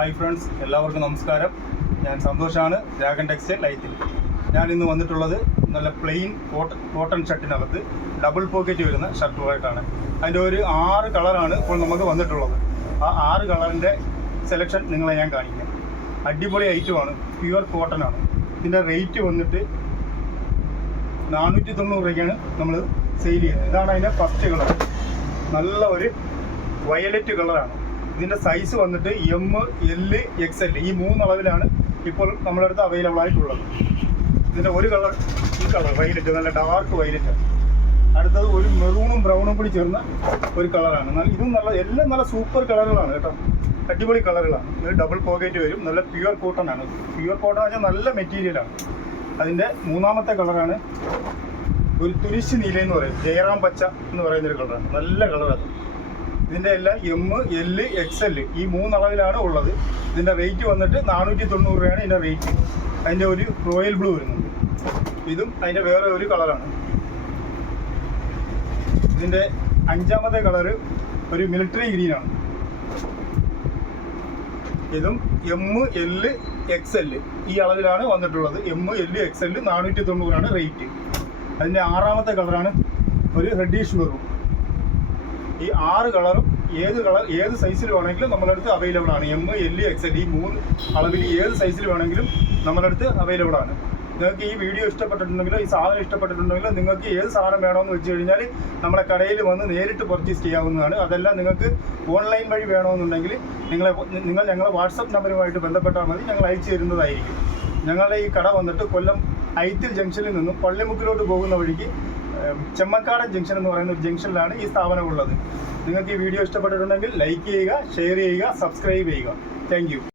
Hi friends എല്ലാവർക്കും നമസ്കാരം. ഞാൻ സന്തോഷാണ് രാഗൻ ടെക്സ്റ്റൈൽ ലൈത്തിൽ ഞാൻ ഇന്ന് വന്നിട്ടുള്ളത് നല്ല പ്ലെയിൻ കോട്ടൺ കോട്ടൺ ഷർട്ടിനകത്ത് ഡബിൾ പോക്കറ്റ് വരുന്ന ഷർട്ടുമായിട്ടാണ്. അതിന്റെ ഒരു ആറ് കളറാണ് ഇപ്പോൾ നമുക്ക് വന്നിട്ടുള്ളത്. ആ ആറ് കളറിന്റെ സെലക്ഷൻ നിങ്ങളെ ഞാൻ കാണിക്കാം. അടിപൊളി ഐറ്റമാണ് പ്യുവർ കോട്ടൺ ആണ്. ഇതിന്റെ റേറ്റ് വന്നിട്ട് നാനൂറ്റി തൊണ്ണൂറ് രൂപയ്ക്കാണ് നമ്മൾ സെയിൽ ചെയ്യുന്നത്. ഇതാണ് അതിന്റെ ഫസ്റ്റ് കളർ. നല്ല ഒരു വയലറ്റ് കളറാണ് ഇതിന്റെ സൈസ് വന്നിട്ട് എം എൽ എക്സ് എൽ ഈ മൂന്ന് അളവിലാണ് ഇപ്പോൾ നമ്മുടെ അടുത്ത് അവൈലബിൾ ആയിട്ടുള്ളത്. ഇതിന്റെ ഒരു കളർ ഈ കളർ വൈലറ്റ് നല്ല ഡാർക്ക് വൈലറ്റ് അടുത്തത് ഒരു മെറൂണും ബ്രൗണും കൂടി ചേർന്ന ഒരു കളറാണ് ഇതും നല്ല എല്ലാം നല്ല സൂപ്പർ കളറുകളാണ് കേട്ടോ. അടിപൊളി കളറുകളാണ് ഇത് ഡബിൾ പോക്കറ്റ് വരും. നല്ല പ്യുവർ കോട്ടൺ ആണ്. പ്യുവർ കോട്ടൺ വെച്ചാൽ നല്ല മെറ്റീരിയലാണ് അതിന്റെ മൂന്നാമത്തെ കളറാണ് ഒരു തുരിശ് നീല എന്ന് പറയും. ജയറാം പച്ച എന്ന് പറയുന്ന ഒരു കളറാണ് നല്ല കളറാണ് ഇതിന്റെ എല്ലാം എം എൽ എക്സ് എൽ ഈ മൂന്നളവിലാണ് ഉള്ളത്. ഇതിന്റെ റേറ്റ് വന്നിട്ട് നാനൂറ്റി തൊണ്ണൂറ് രൂപയാണ് ഇതിന്റെ റേറ്റ് അതിന്റെ ഒരു റോയൽ ബ്ലൂ വരുന്നുണ്ട്. ഇതും അതിന്റെ വേറെ ഒരു കളറാണ്. ഇതിന്റെ അഞ്ചാമത്തെ കളറ് ഒരു മിലിറ്ററി ഗ്രീനാണ് ഇതും എം എൽ എക്സ് എൽ ഈ അളവിലാണ് വന്നിട്ടുള്ളത്. എം എൽ എക്സ് എൽ നാനൂറ്റി തൊണ്ണൂറാണ് റേറ്റ് അതിന്റെ ആറാമത്തെ കളറാണ് ഒരു റെഡീഷ് മെറൂൺ ഈ ആറ് കളറും ഏത് കളർ ഏത് സൈസിൽ വേണമെങ്കിലും നമ്മുടെ അടുത്ത് അവൈലബിൾ ആണ്. എം എൽ എക്സ് ഈ മൂന്ന് അളവിൽ ഏത് സൈസിൽ വേണമെങ്കിലും നമ്മുടെ അടുത്ത് അവൈലബിൾ ആണ്. നിങ്ങൾക്ക് ഈ വീഡിയോ ഇഷ്ടപ്പെട്ടിട്ടുണ്ടെങ്കിലോ ഈ സാധനം ഇഷ്ടപ്പെട്ടിട്ടുണ്ടെങ്കിലോ നിങ്ങൾക്ക് ഏത് സാധനം വേണമെന്ന് വെച്ച് കഴിഞ്ഞാൽ നമ്മുടെ കടയിൽ വന്ന് നേരിട്ട് പർച്ചേസ് ചെയ്യാവുന്നതാണ്. അതെല്ലാം നിങ്ങൾക്ക് ഓൺലൈൻ വഴി വേണമെന്നുണ്ടെങ്കിൽ നിങ്ങളെ നിങ്ങൾ ഞങ്ങളെ വാട്സപ്പ് നമ്പറുമായിട്ട് ബന്ധപ്പെട്ടാൽ മതി. ഞങ്ങൾ അയച്ചു തരുന്നതായിരിക്കും. ഞങ്ങളുടെ ഈ കട വന്നിട്ട് കൊല്ലം ഐത്തിൽ ജംഗ്ഷനിൽ നിന്നും പള്ളിമുക്കിലോട്ട് പോകുന്ന വഴിക്ക് ചെമ്മക്കാടൻ ജംഗ്ഷൻ എന്ന് പറയുന്ന ഒരു ജംഗ്ഷനിലാണ് ഈ സ്ഥാപനം ഉള്ളത് നിങ്ങൾക്ക് ഈ വീഡിയോ ഇഷ്ടപ്പെട്ടിട്ടുണ്ടെങ്കിൽ ലൈക്ക് ചെയ്യുക ഷെയർ ചെയ്യുക സബ്സ്ക്രൈബ് ചെയ്യുക. താങ്ക്